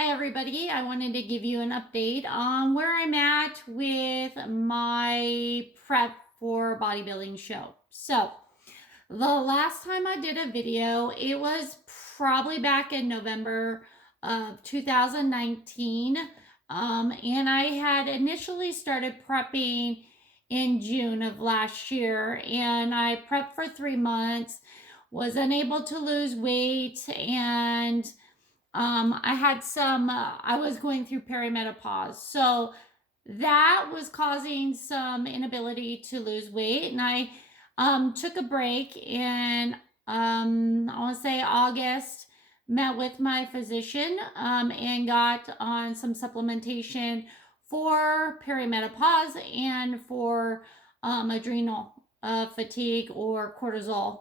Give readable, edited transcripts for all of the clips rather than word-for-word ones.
Hi, everybody. I wanted to give you an update on where I'm at with my prep for bodybuilding show. So, the last time I did a video, it was probably back in November of 2019. And I had initially started prepping in June of last year, and I prepped for 3 months, was unable to lose weight, and I had I was going through perimenopause. So that was causing some inability to lose weight. And I took a break in, I want to say August, met with my physician and got on some supplementation for perimenopause and for adrenal fatigue or cortisol.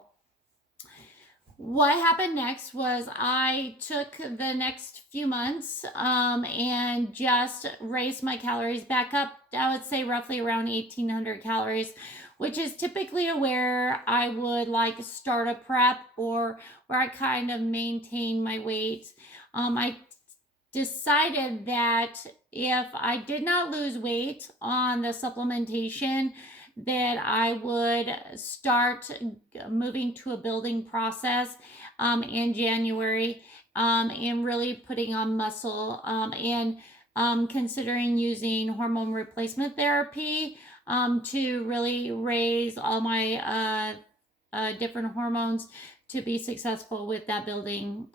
What happened next was I took the next few months and just raised my calories back up. I would say roughly around 1,800 calories, which is typically where I would like start a prep or where I kind of maintain my weight. I decided that if I did not lose weight on the supplementation, that I would start moving to a building process in January and really putting on muscle and considering using hormone replacement therapy to really raise all my different hormones to be successful with that building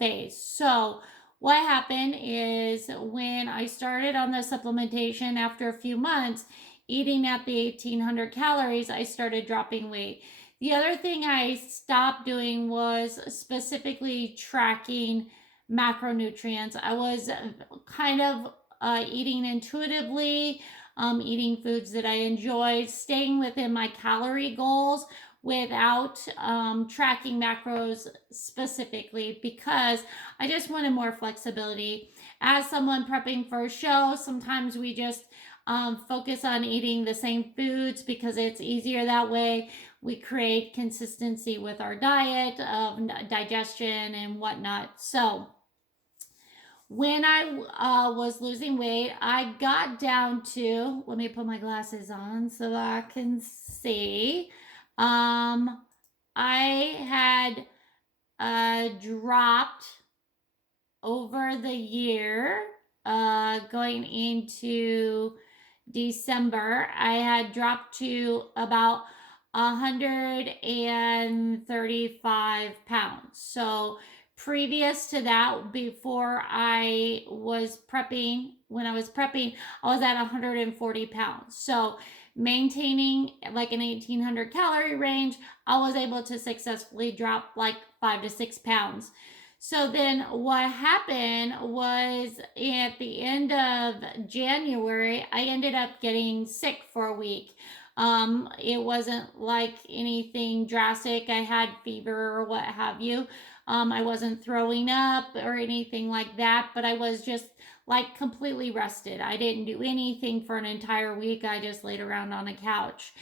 phase. So what happened is when I started on the supplementation after a few months, eating at the 1,800 calories, I started dropping weight. The other thing I stopped doing was specifically tracking macronutrients. I was kind of eating intuitively, eating foods that I enjoyed, staying within my calorie goals without tracking macros specifically because I just wanted more flexibility. As someone prepping for a show, sometimes we just focus on eating the same foods because it's easier that way. We create consistency with our diet of digestion and whatnot. So when I was losing weight, I got down to, let me put my glasses on so I can see. I had dropped over the year, going into December, I had dropped to about 135 pounds. So previous to that, before I was prepping, when I was prepping, I was at 140 pounds. So maintaining like an 1,800 calorie range, I was able to successfully drop like 5 to 6 pounds. So then what happened was at the end of January, I ended up getting sick for a week. It wasn't like anything drastic. I had fever or what have you. I wasn't throwing up or anything like that, but I was just like completely rested. I didn't do anything for an entire week. I just laid around on a couch.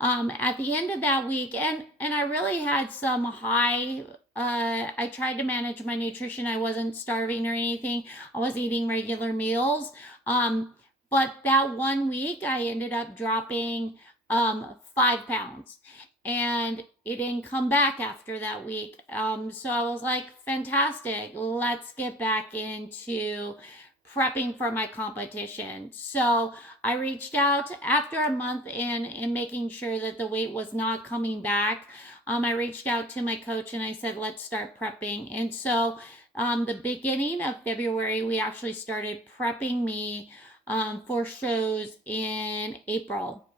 At the end of that week, and I really had some high. I tried to manage my nutrition. I wasn't starving or anything. I was eating regular meals. But that one week, I ended up dropping 5 pounds, and it didn't come back after that week. So I was like, fantastic. Let's get back into prepping for my competition. So I reached out after a month in making sure that the weight was not coming back. I reached out to my coach and I said, let's start prepping. And so the beginning of February, we actually started prepping me for shows in April.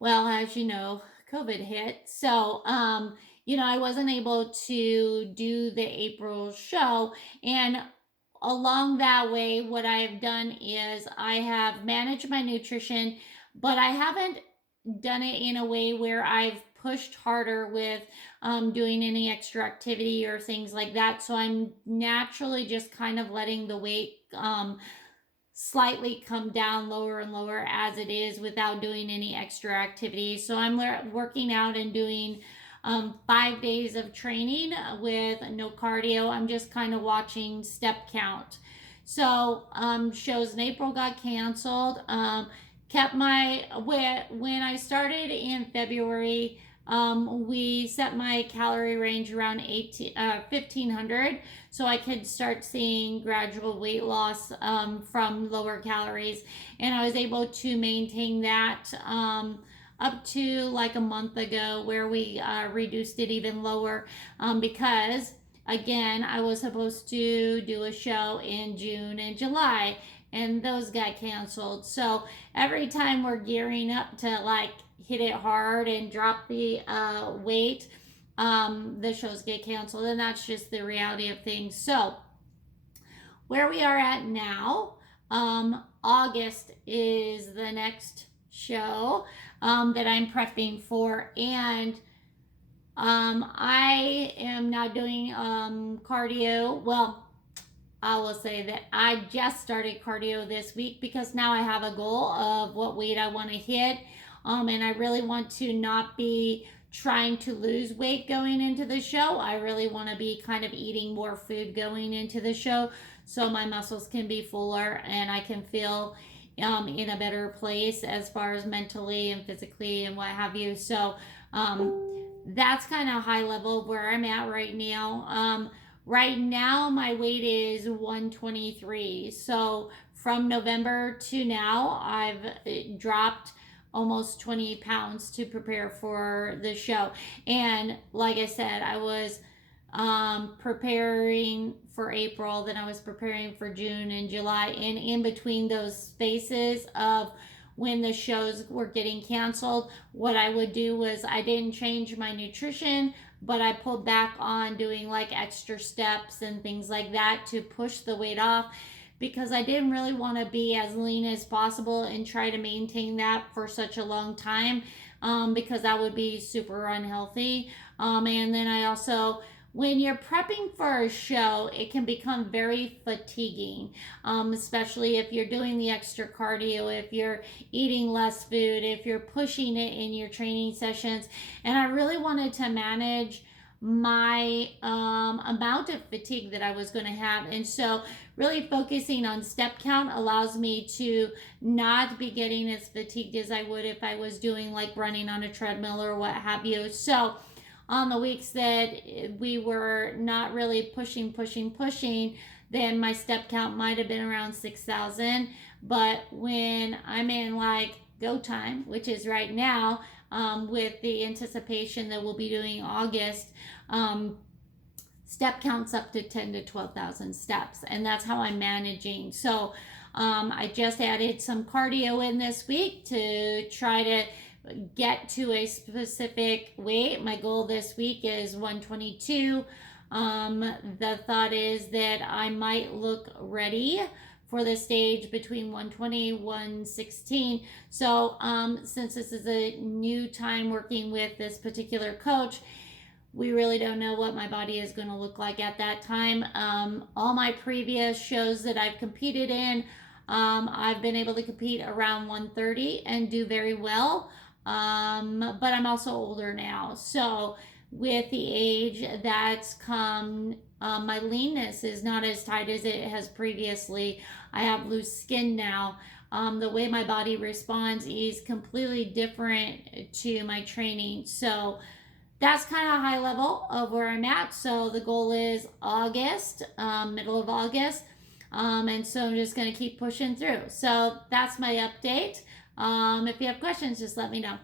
Well, as you know, COVID hit. So, I wasn't able to do the April show. And along that way, what I have done is I have managed my nutrition, but I haven't done it in a way where I've pushed harder with doing any extra activity or things like that. So I'm naturally just kind of letting the weight slightly come down lower and lower as it is without doing any extra activity. So I'm working out and doing 5 days of training with no cardio. I'm just kind of watching step count. So shows in April got canceled. Kept my, when I started in February, we set my calorie range around 1500, so I could start seeing gradual weight loss from lower calories, and I was able to maintain that up to like a month ago, where we reduced it even lower, because again, I was supposed to do a show in June and July, and those got canceled. So every time we're gearing up to like hit it hard and drop the weight, the shows get canceled, and that's just the reality of things. So where we are at now, August is the next show that I'm prepping for, and I am now doing cardio. Well, I will say that I just started cardio this week because now I have a goal of what weight I want to hit. And I really want to not be trying to lose weight going into the show. I really want to be kind of eating more food going into the show, so my muscles can be fuller and I can feel in a better place as far as mentally and physically and what have you. So that's kind of high level of where I'm at right now. Right now, my weight is 123. So from November to now, I've dropped almost 20 pounds to prepare for the show. And like I said, I was preparing for April, then I was preparing for June and July. And in between those spaces of when the shows were getting canceled, what I would do was I didn't change my nutrition, but I pulled back on doing like extra steps and things like that to push the weight off, because I didn't really want to be as lean as possible and try to maintain that for such a long time, because that would be super unhealthy. And then I also, when you're prepping for a show, it can become very fatiguing, especially if you're doing the extra cardio, if you're eating less food, if you're pushing it in your training sessions. And I really wanted to manage my amount of fatigue that I was going to have. And so really focusing on step count allows me to not be getting as fatigued as I would if I was doing like running on a treadmill or what have you. So on the weeks that we were not really pushing, then my step count might have been around 6,000. But when I'm in like go time, which is right now, with the anticipation that we'll be doing August, step counts up to 10 to 12,000 steps, and that's how I'm managing. So I just added some cardio in this week to try to get to a specific weight. My goal this week is 122. The thought is that I might look ready for the stage between 120 116. So since this is a new time working with this particular coach, we really don't know what my body is going to look like at that time. All my previous shows that I've competed in, I've been able to compete around 130 and do very well. But I'm also older now, so with the age that's come, my leanness is not as tight as it has previously. I have loose skin now. The way my body responds is completely different to my training. So that's kind of high level of where I'm at. So the goal is August, middle of August. And so I'm just going to keep pushing through. So that's my update. If you have questions, just let me know.